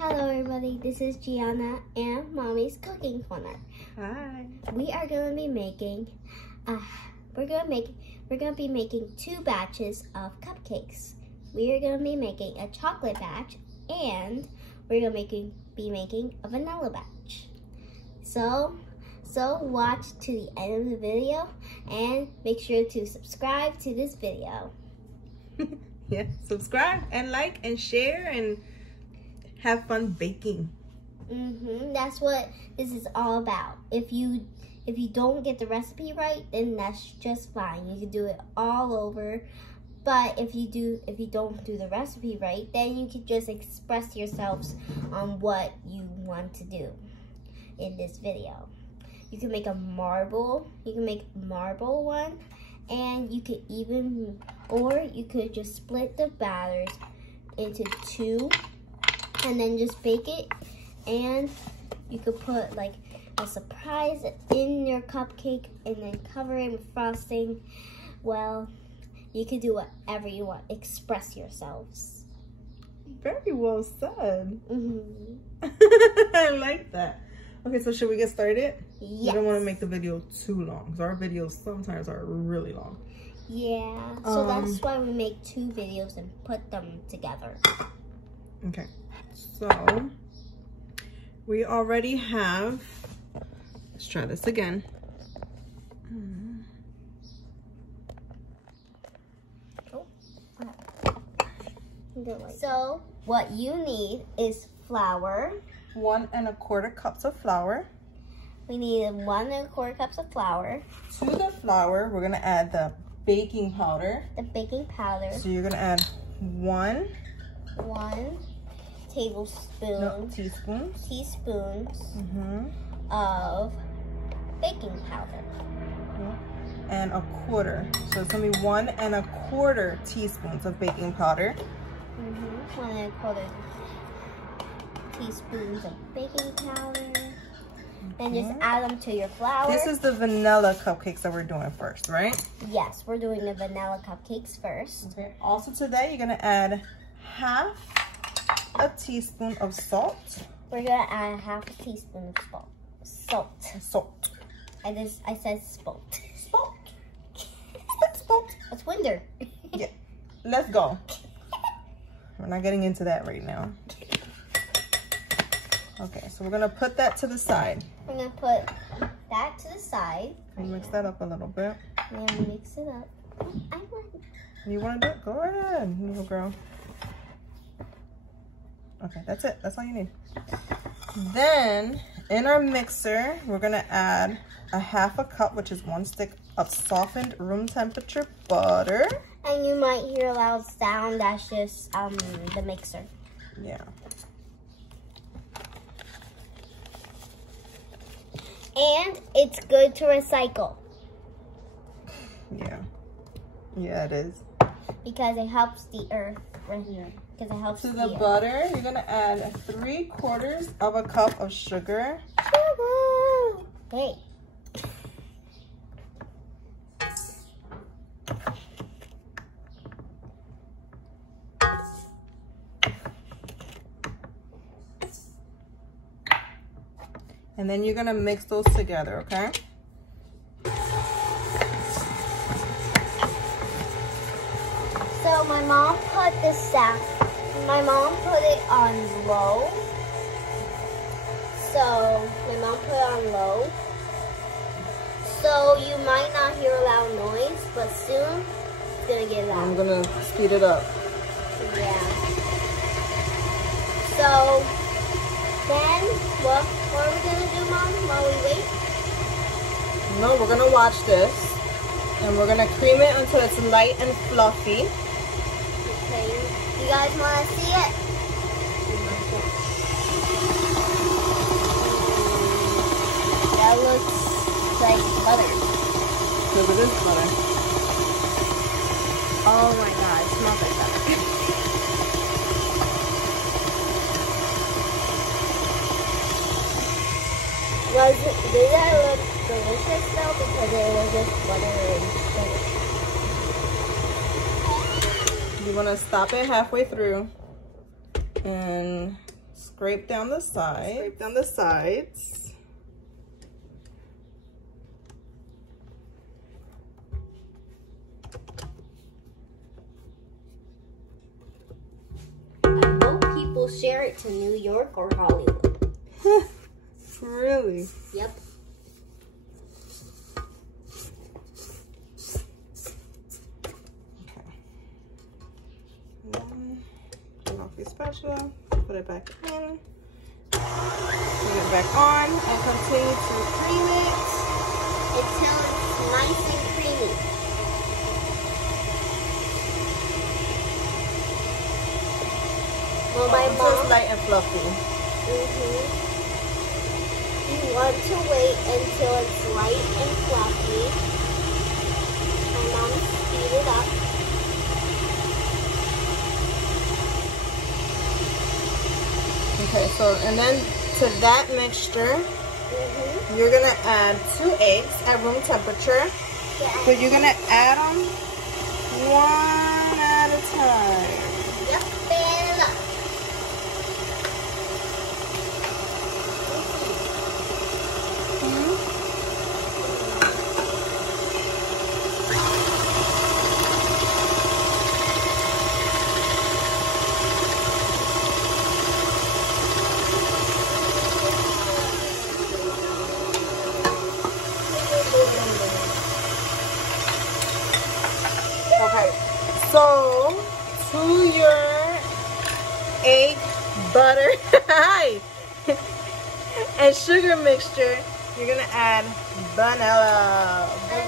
Hello everybody, this is Gianna and Mommy's Cooking Corner. Hi. We are going to be making we're going to be making 2 batches of cupcakes. We are going to be making a chocolate batch and we're going to be making a vanilla batch. So watch to the end of the video and make sure to subscribe to this video. Yeah, subscribe and like and share and have fun baking. That's what this is all about. If you don't get the recipe right, then that's just fine. You can do it all over. But if you don't do the recipe right, then you can just express yourselves on what you want to do in this video. You can make a marble. You can make a marble one, and you could you could just split the batters into 2. And then just bake it, and you could put like a surprise in your cupcake and then cover it with frosting. Well, you can do whatever you want. Express yourselves. Very well said. I like that. Okay, so should we get started? Yes. We don't want to make the video too long, because our videos sometimes are really long. Yeah, so that's why we make 2 videos and put them together. Okay. So, we already have, let's try this again. So, what you need is flour. 1 1/4 cups of flour. We need 1 1/4 cups of flour. To the flour, we're gonna add the baking powder. The baking powder. So you're gonna add 1 tablespoon. No, teaspoons. Teaspoons of baking powder. And 1/4. So it's gonna be 1 1/4 teaspoons of baking powder. 1 1/4 teaspoons of baking powder. Then just add them to your flour. This is the vanilla cupcakes that we're doing first, right? Yes, we're doing the vanilla cupcakes first. Okay. Also to that, you're gonna add 1/2 a teaspoon of salt. We're gonna add 1/2 teaspoon of salt. I said salt. Salt. It's winter. Yeah. Let's go. We're not getting into that right now. Okay, so we're gonna put that to the side. We're gonna put that to the side. Mix that up a little bit. We're gonna mix it up. You wanna do it? Go right ahead, little girl. Okay, that's it. That's all you need. Then, in our mixer, we're gonna add 1/2 cup, which is 1 stick of softened room temperature butter. And you might hear a loud sound. That's just the mixer. Yeah. And it's good to recycle. Yeah. Yeah, it is. Because it helps the earth. Because it helps to the butter, you're gonna add 3/4 of a cup of sugar. Hey. And then you're gonna mix those together, okay? So my mom put it on low. So you might not hear a loud noise, but soon it's gonna get loud. I'm gonna speed it up. Yeah. So then what are we gonna do, Mom, while we wait? No, we're gonna watch this. And we're gonna cream it until it's light and fluffy. Okay, you guys wanna see it? That looks like butter. Because it is butter. Oh my god, it smells like butter. Did that look delicious though? Because it was just butter and sugar. You want to stop it halfway through and scrape down the sides. Scrape down the sides. I hope people share it to New York or Hollywood. Really? Yep. Turn off your spatula, put it back in, turn it back on, and continue to cream it Until it's nice and creamy. Well, my until mom. it's light and fluffy. You want to wait until it's light and fluffy. My mom speed it up. Okay, so and then to that mixture, you're gonna add 2 eggs at room temperature. Yeah. So you're gonna add them one at a time. Yep, Bella. Okay, so to your egg, butter, and sugar mixture, you're gonna add vanilla. Okay,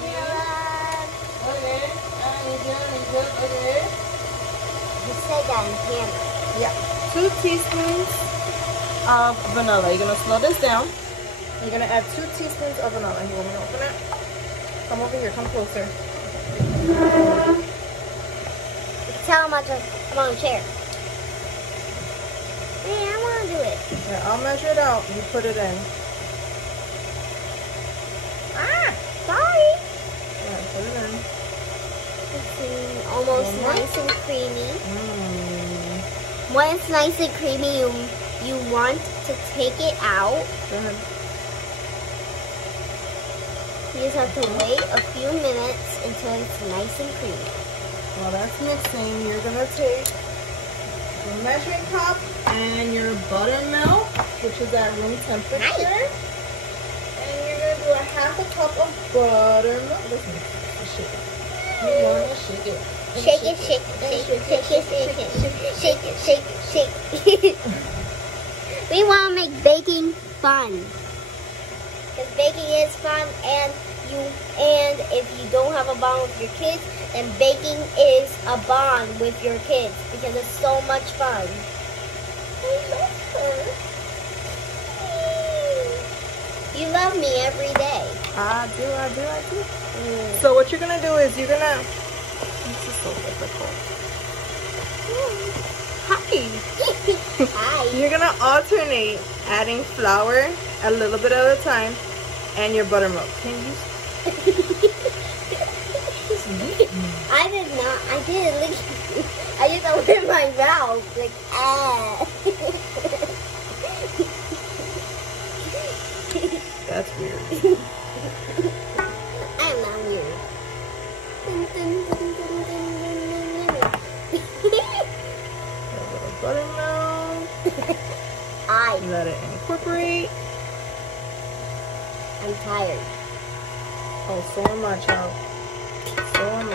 You said that in camera. yeah, 2 teaspoons of vanilla. You're gonna slow this down. You're gonna add 2 teaspoons of vanilla. You want me to open it? Come over here, come closer. Tell him I'm on a chair. Man, I want to do it. Yeah, I'll measure it out. You put it in. Ah, sorry. Yeah, put it in. It's almost nice and creamy. When it's nice and creamy, you want to take it out. Go ahead. You just have to wait a few minutes until it's nice and creamy. While that's mixing, you're gonna take your measuring cup and your buttermilk, which is at room temperature. Nice. And you're gonna do a 1/2 cup of buttermilk. Listen, shake it. You wanna shake it. Shake it, shake it, shake it, shake it, shake it, shake it, shake it. We want to make baking fun. Because baking is fun, and if you don't have a bond with your kids, then baking is a bond with your kids because it's so much fun. I love her. You love me every day. I do. So what you're gonna do is you're gonna. This is so difficult. Hi. Hi. You're gonna alternate adding flour a little bit at a time and your buttermilk. Can you? I did not. I didn't. I just opened my mouth like ah. That's weird. I'm not weird. A little buttermilk. Let it incorporate. I'm tired. Oh, so am I, child. So am I.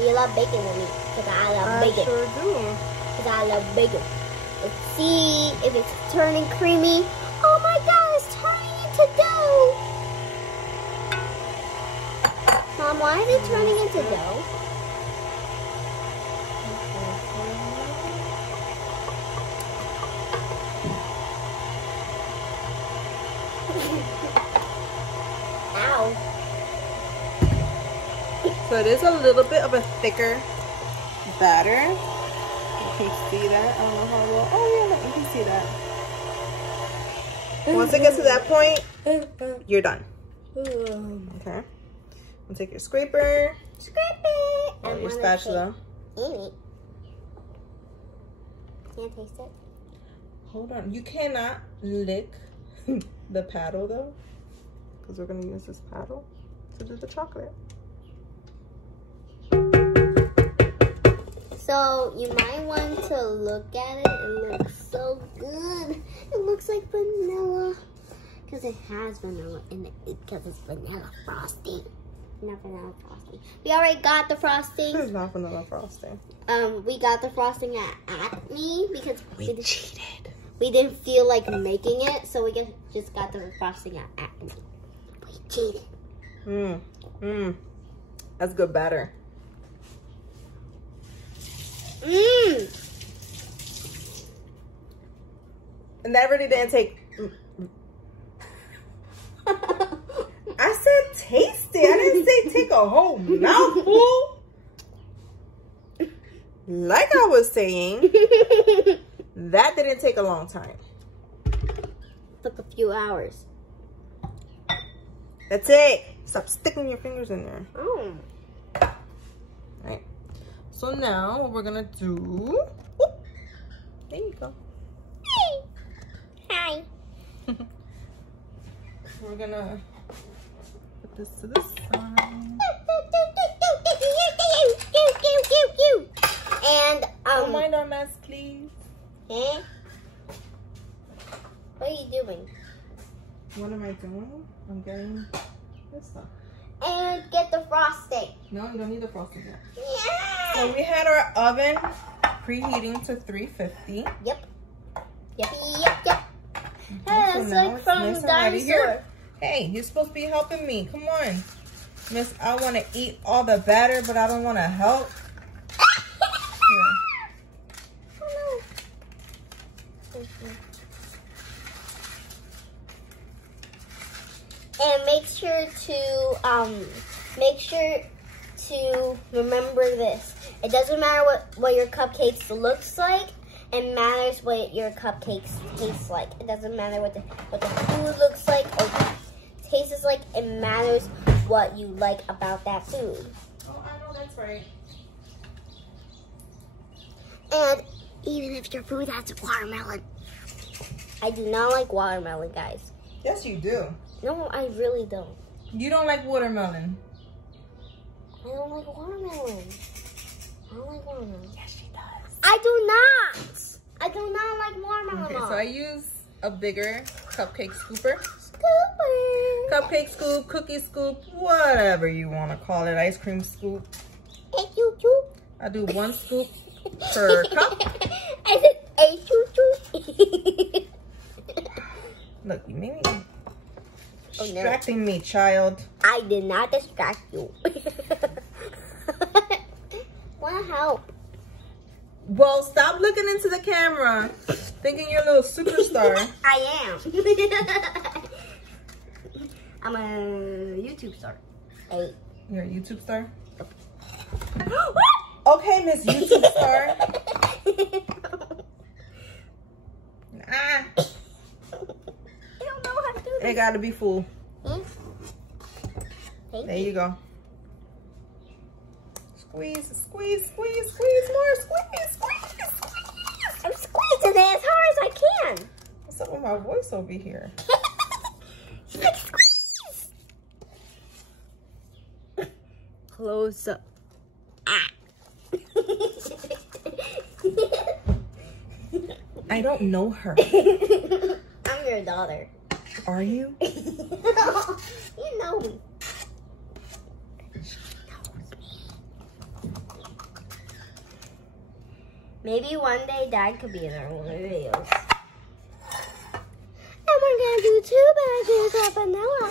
You love bacon with me because I love bacon. I sure do. Because I love bacon. Let's see if it's turning creamy. Oh my God, it's turning into dough. Mom, why is it turning into dough? Ow. So it is a little bit of a thicker batter. You can see that. I don't know how well. Oh yeah, you can see that. Once it gets to that point, you're done. Okay. And take your scraper. Scrape it. Or your spatula. Can't taste it. Hold on. You cannot lick the paddle though, because we're gonna use this paddle to do the chocolate. So you might want to look at it. It looks so good. It looks like vanilla because it has vanilla in it because it's vanilla frosting. Not vanilla frosting. We already got the frosting. This is not vanilla frosting. We got the frosting at Acme because we cheated. We didn't feel like making it, so we just got the frosting at Acme. We cheated. That's good batter. And that really didn't take. I said taste it. I didn't say take a whole mouthful. Like I was saying, that didn't take a long time. Took a few hours. That's it. Stop sticking your fingers in there. Oh. Right. So now what we're gonna do. Whoop, there you go. Hi. We're gonna put this to the side. And Don't mind our mess, please. What are you doing? What am I doing? I'm getting this stuff. And get the frosting. No, you don't need the frosting yet. Yeah. So we had our oven preheating to 350. Yep. Hey, So that's now like it's from nice and ready. Dinosaur. Here. Hey, you're supposed to be helping me. Come on. Miss, I want to eat all the batter, but I don't want to help. Here. Oh, no. And make sure to remember this. It doesn't matter what your cupcakes looks like. It matters what your cupcakes taste like. It doesn't matter what the food looks like or tastes like. It matters what you like about that food. Oh, I know that's right. And even if your food has watermelon. I do not like watermelon, guys. Yes, you do. No, I really don't. You don't like watermelon. I don't like watermelon. I don't like watermelon. Yes, she does. I do not. I do not like watermelon. Okay, so I use a bigger cupcake scooper. Scooper. Cupcake scoop, cookie scoop, whatever you want to call it. Ice cream scoop. Hey, choo choo. I do 1 scoop per cup. I said, hey, choo choo. Look, you made me Oh, no. distracting me, child. I did not distract you. Want to help? Well, stop looking into the camera, thinking you're a little superstar. I am. I'm a YouTube star. Hey. You're a YouTube star? Okay, Miss YouTube star. Nah. I don't know how to do this. It gotta be full. Hmm? There you go. Squeeze, squeeze, squeeze, squeeze more. Squeeze, squeeze, squeeze. I'm squeezing it as hard as I can. What's up with my voice over here? Like squeeze. Close up. Ah. I don't know her. I'm your daughter. Are you? You know me. Maybe one day Dad could be in our one of the videos. And we're gonna do 2 batches of vanilla.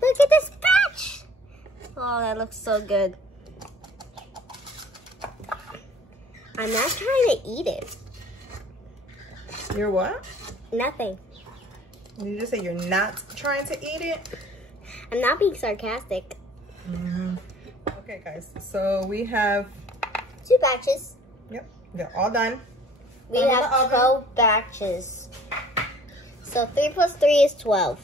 Look at this batch. Oh, that looks so good. I'm not trying to eat it. You're what? Nothing. Did you just say you're not trying to eat it? I'm not being sarcastic. Okay, guys. So we have, 2 batches. yep, they're all done. We Put them in have the oven. 12 batches. So 3 plus 3 is 12.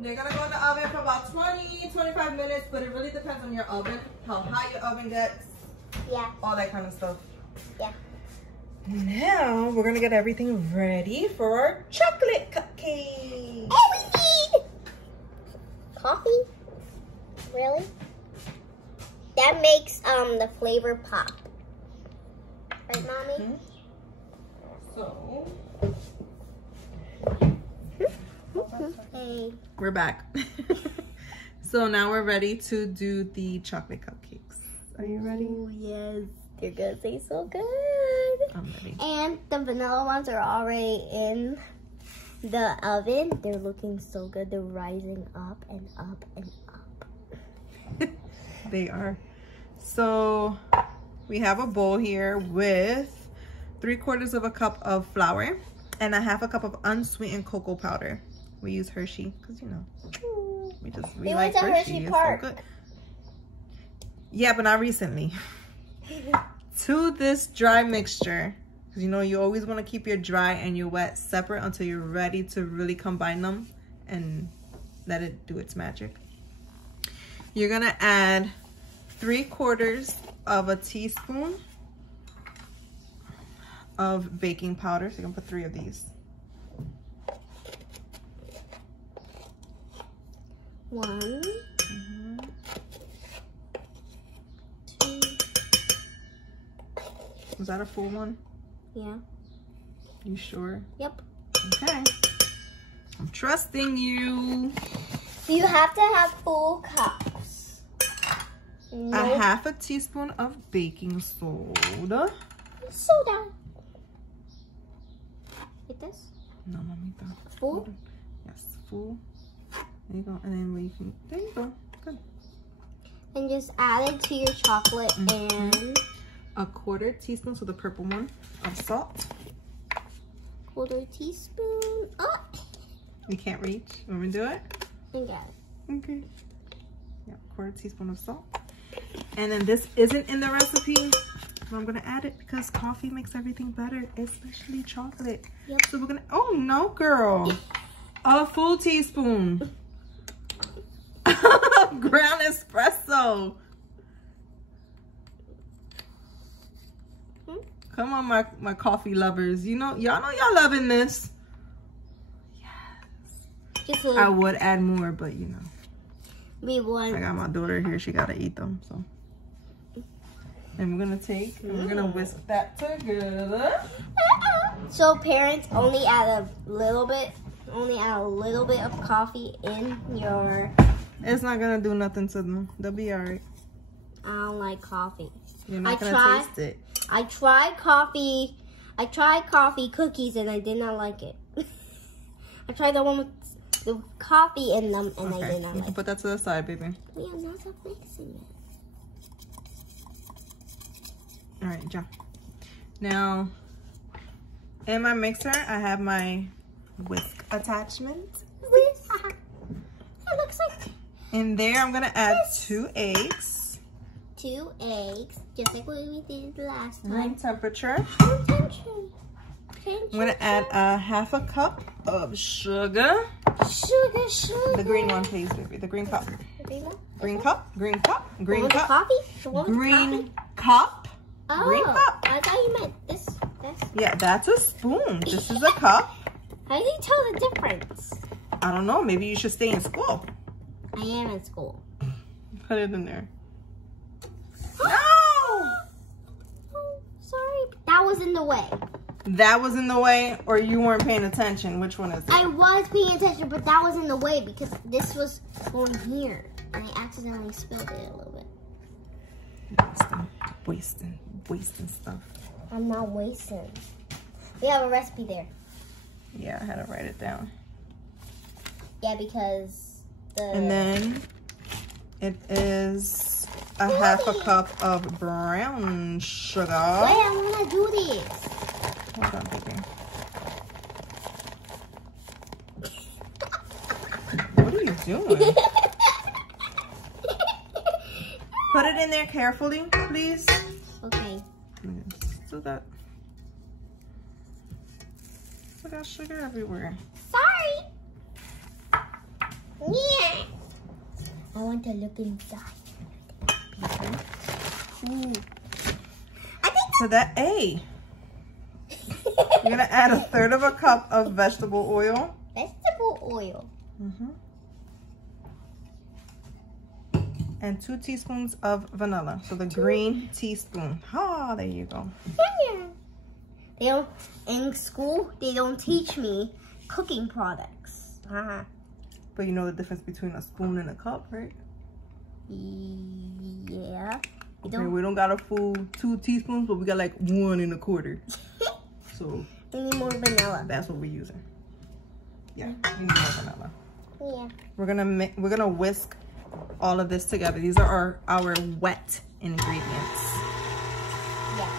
They're gonna go in the oven for about 20, 25 minutes, but it really depends on your oven, how hot your oven gets, Yeah, all that kind of stuff. yeah. Now we're gonna get everything ready for our chocolate cupcake. Oh, we need coffee. Really? That makes the flavor pop. Right, Mommy? So Hey. we're back. So now we're ready to do the chocolate cupcakes. Are you ready? Oh, yes. They're gonna taste so good. I'm ready. And the vanilla ones are already in the oven. They're looking so good. They're rising up and up and up. They are. So we have a bowl here with 3/4 cup of flour and 1/2 cup of unsweetened cocoa powder. We use Hershey because, you know, we like Hershey. It's so good. Yeah, but not recently. To this dry mixture, because you know you always want to keep your dry and your wet separate until you're ready to really combine them and let it do its magic. You're gonna add 3/4 teaspoon of baking powder. So you're gonna put 3 of these. 1, 2. Was that a full one? Yeah. You sure? Yep. Okay. I'm trusting you. You have to have full cups. No. 1/2 teaspoon of baking soda. Soda. Like this? No, mamita. Full? Yes, full. There you go. And then we can, there you go. Good. And just add it to your chocolate and 1/4 teaspoon, so the purple one, of salt. 1/4 teaspoon. Oh! You can't reach. You want me to do it? And got it. Okay. Yeah, 1/4 teaspoon of salt. And then this isn't in the recipe, but I'm gonna add it because coffee makes everything better, especially chocolate. Yep. So we're gonna, oh no, girl. A full teaspoon. Ground espresso. Come on, my coffee lovers. You know, y'all loving this. Yes. I would add more, but you know. We want. I got my daughter here. She gotta eat them, so. And we're gonna take, and we're gonna whisk that together. So parents, only add a little bit of coffee in your. It's not gonna do nothing to them. They'll be alright. I don't like coffee. You're not gonna taste it. I tried coffee cookies and I did not like it. I tried the one with the coffee in them and I did not you like can put that to the side, baby. We are not mixing it. Alright, John. Now, in my mixer, I have my whisk attachment. Whisk. It looks like. In there, I'm gonna add 2 eggs. 2 eggs, just like what we did last time. Room temperature. I'm gonna add 1/2 cup of sugar. Sugar. The green one, please, baby. The green cup. The green one? Green cup. Green cup. Green cup. Coffee? The one with green coffee? cup. Oh, green cup. I thought you meant this. Yeah, that's a spoon. This is a cup. How do you tell the difference? I don't know. Maybe you should stay in school. I am in school. Put it in there. No! Oh, sorry. That was in the way. That was in the way, or you weren't paying attention? Which one is it? I was paying attention, but that was in the way because this was going here. And I accidentally spilled it a little bit. Wasting stuff. I'm not wasting. We have a recipe there. Yeah, I had to write it down. Yeah, because the... And then it is 1/2 cup of brown sugar. Wait, I want to do this. Hold on, baby. What are you doing? Put it in there carefully, please. Okay. Still got sugar everywhere. Sorry. Yeah. I want to look inside. Okay. I think So that A. You're gonna add 1/3 cup of vegetable oil. Vegetable oil. And 2 teaspoons of vanilla. So the green teaspoon. Ah, there you go. They don't, in school, they don't teach me cooking products. But you know the difference between a spoon and a cup, right? Yeah. Okay, we don't got a full 2 teaspoons, but we got like 1 1/4. So we need more vanilla. That's what we're using. Yeah, we need more vanilla. Yeah. We're gonna whisk all of this together. These are our wet ingredients. Yeah.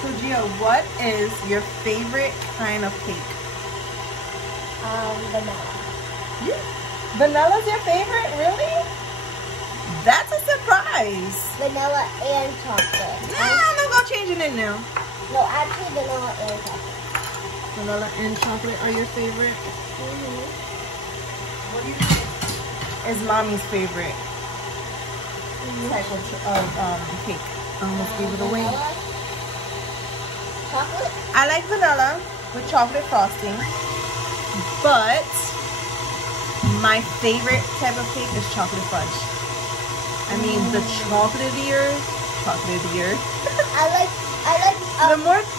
So Gia, what is your favorite kind of cake? Vanilla. Vanilla's your favorite? Really? That's a surprise. Vanilla and chocolate. I'm not gonna change it in now. No, actually vanilla and chocolate. Vanilla and chocolate are your favorite? What do you think is mommy's favorite type of cake? I almost gave it away. Chocolate? I like vanilla with chocolate frosting, but my favorite type of cake is chocolate fudge. I mean, the chocolatier.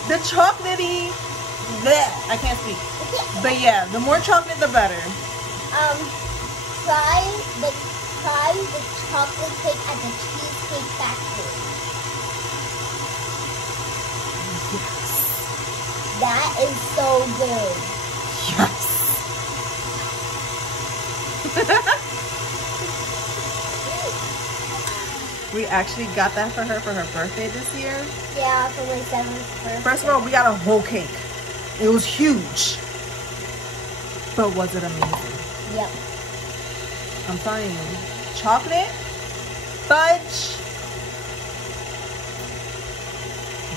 The chocolatey, bleh, I can't speak. But yeah, the more chocolate, the better. Try the chocolate cake at the Cheesecake Factory. Yes. That is so good. Yes. We actually got that for her birthday this year. Yeah, for my 7th birthday. First of all, we got a whole cake. It was huge. But was it amazing? Yep. I'm telling you. Chocolate, fudge.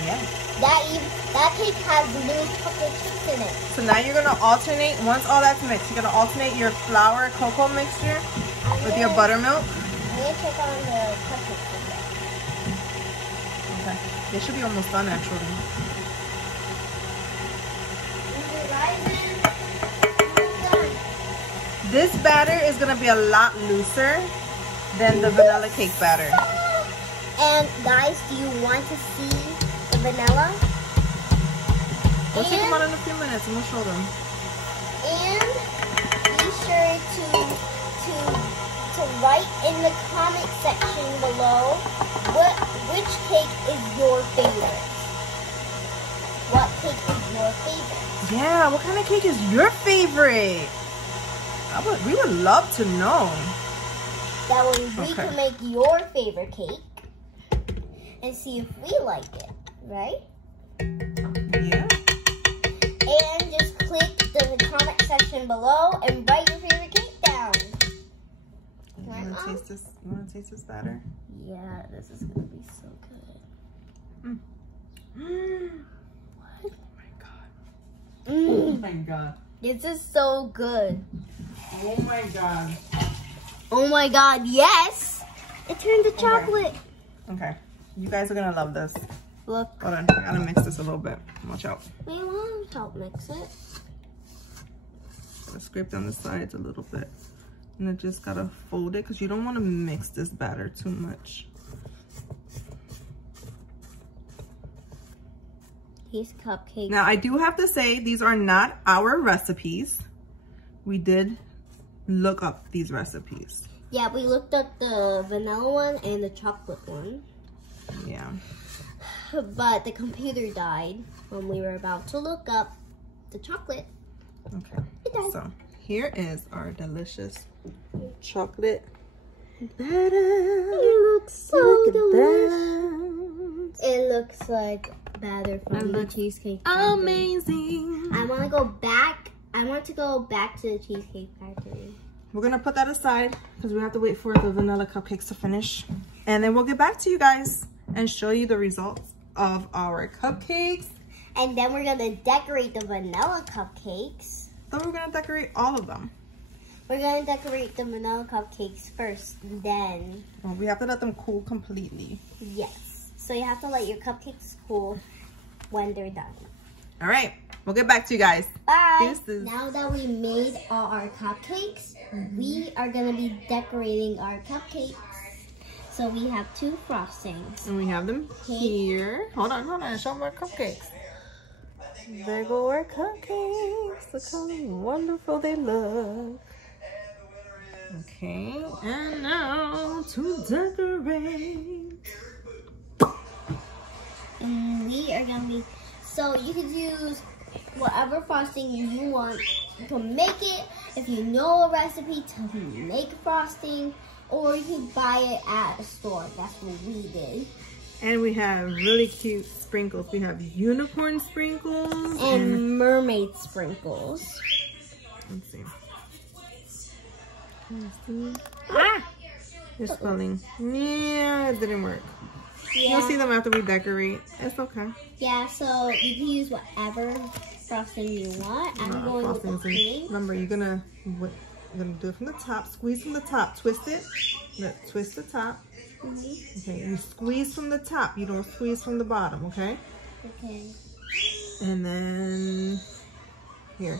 Yeah. That cake has little chocolate chips in it. So now you're gonna alternate, once all that's mixed, you're gonna alternate your flour cocoa mixture with your buttermilk. I'm gonna check on the cupcakes in there. Okay. They should be almost done actually. This batter is gonna be a lot looser than the vanilla cake batter. And guys, do you want to see the vanilla? We'll take them out in a few minutes and we'll show them. And be sure to write in the comment section below which cake is your favorite. What cake is your favorite? Yeah, what kind of cake is your favorite? We would love to know. That way we can make your favorite cake and see if we like it, right? Yeah. And just click the comment section below and write your favorite cake down. You wanna taste this? You wanna taste this batter? Yeah, this is gonna be so good. What? Oh my god. Mm. Oh my god. This is so good. Oh my god. Oh my god, yes! It turned to chocolate. Okay. You guys are gonna love this. Look. Hold on, I gotta mix this a little bit. Watch out. We want to help mix it. Gotta scrape down the sides a little bit. And then just gotta fold it because you don't want to mix this batter too much. These cupcakes. Now, I do have to say, these are not our recipes. We did look up these recipes. Yeah, we looked up the vanilla one and the chocolate one. Yeah. But the computer died when we were about to look up the chocolate. Okay. It died. So, here is our delicious chocolate batter. It looks so delicious. That. It looks like batter from the Cheesecake Factory. Amazing. I want to go back to the Cheesecake Factory. We're gonna put that aside because we have to wait for the vanilla cupcakes to finish. And then we'll get back to you guys and show you the results of our cupcakes. And then we're gonna decorate the vanilla cupcakes. Then we're gonna decorate all of them. We're gonna decorate the vanilla cupcakes first, then. Well, we have to let them cool completely. Yes. So you have to let your cupcakes cool when they're done. All right. We'll get back to you guys. Bye. Deuces. Now that we made all our cupcakes, we are gonna be decorating our cupcakes. So we have 2 frostings. And we have them here. Hold on. Show them our cupcakes. There go our cupcakes. Look how wonderful they look. Okay, and now to decorate. And we are gonna be, so you can use whatever frosting you want to make it. If you know a recipe to make frosting, or you can buy it at a store. That's what we did. And we have really cute sprinkles. We have unicorn sprinkles and mermaid sprinkles. Let's see. Ah! You're spelling. Yeah, it didn't work. Yeah. You'll see them after we decorate. It's okay. Yeah, so you can use whatever frosting you want. I'm going with the pink. Remember, you're gonna do it from the top. Squeeze from the top. Twist it. Twist the top. Okay, you squeeze from the top. You don't squeeze from the bottom, okay? Okay. And then here.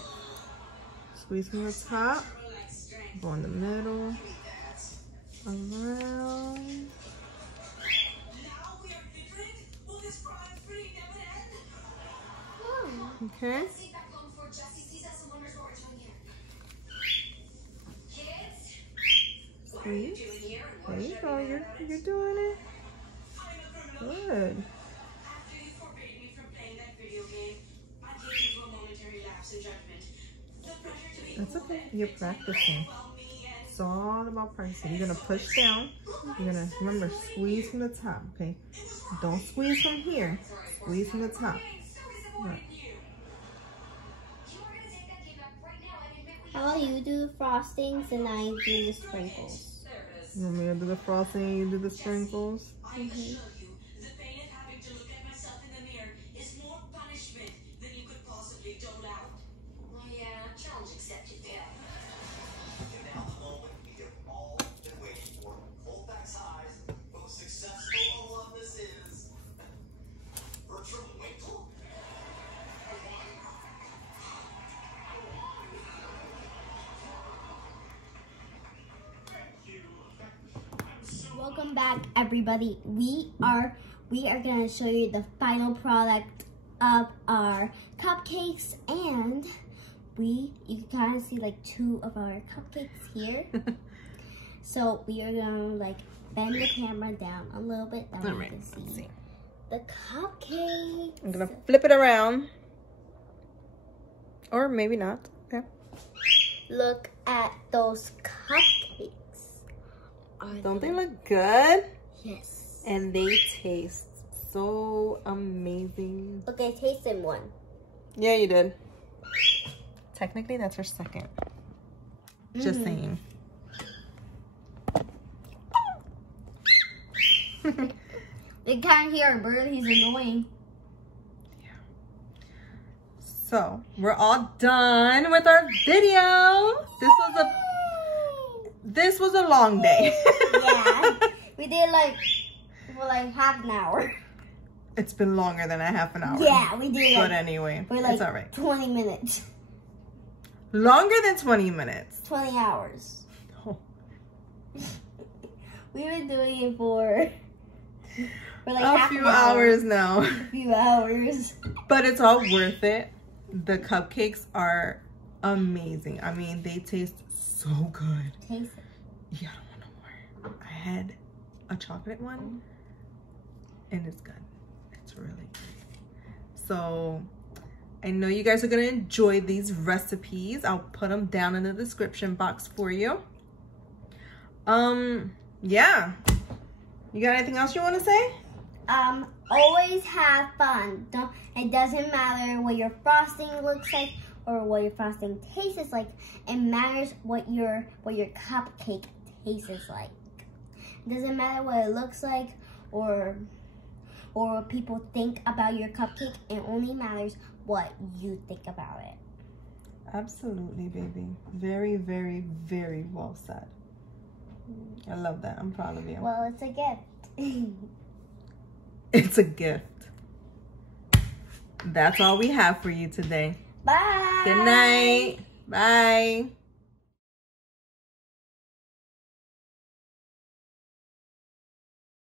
Squeeze from the top. Go in the middle. Around. Okay. Squeeze. There you go. You're doing it. Good. That's okay. You're practicing. It's all about practicing. You're gonna push down. You're gonna remember squeeze from the top. Okay. Don't squeeze from here. Squeeze from the top. Right. How about you do the frostings and I do the sprinkles? You want me to do the frosting and you do the sprinkles? Mm-hmm. Welcome back, everybody. We are gonna show you the final product of our cupcakes, and you can kind of see like 2 of our cupcakes here. So we are gonna like bend the camera down a little bit, that way you can see the cupcakes. I'm gonna flip it around, or maybe not. Okay. Look at those cupcakes. Don't they look good? Yes. And they taste so amazing. Okay, I tasted one. Yeah, you did. Technically, that's your second. Just saying. They can't hear a bird. He's annoying. Yeah. So, we're all done with our video. This was a long day. Yeah, we did like for like half an hour. It's been longer than a half an hour. Yeah, we did. But anyway, for like it's all right. 20 minutes. Longer than 20 minutes. 20 hours. Oh. We've been doing it for like a few hours now. A few hours. But it's all worth it. The cupcakes are amazing. I mean, they taste so good. Taste it. Yeah, I don't want no more. I had a chocolate one, and it's good. It's really good. So I know you guys are gonna enjoy these recipes. I'll put them down in the description box for you. Yeah. You got anything else you want to say? Always have fun. It doesn't matter what your frosting looks like or what your frosting tastes like. It matters what your cupcake tastes like. It doesn't matter what it looks like or what people think about your cupcake. It only matters what you think about it. Absolutely, baby. Very, very, very well said. I love that. I'm proud of you. Well, it's a gift. It's a gift. That's all we have for you today. Bye. Good night. Bye.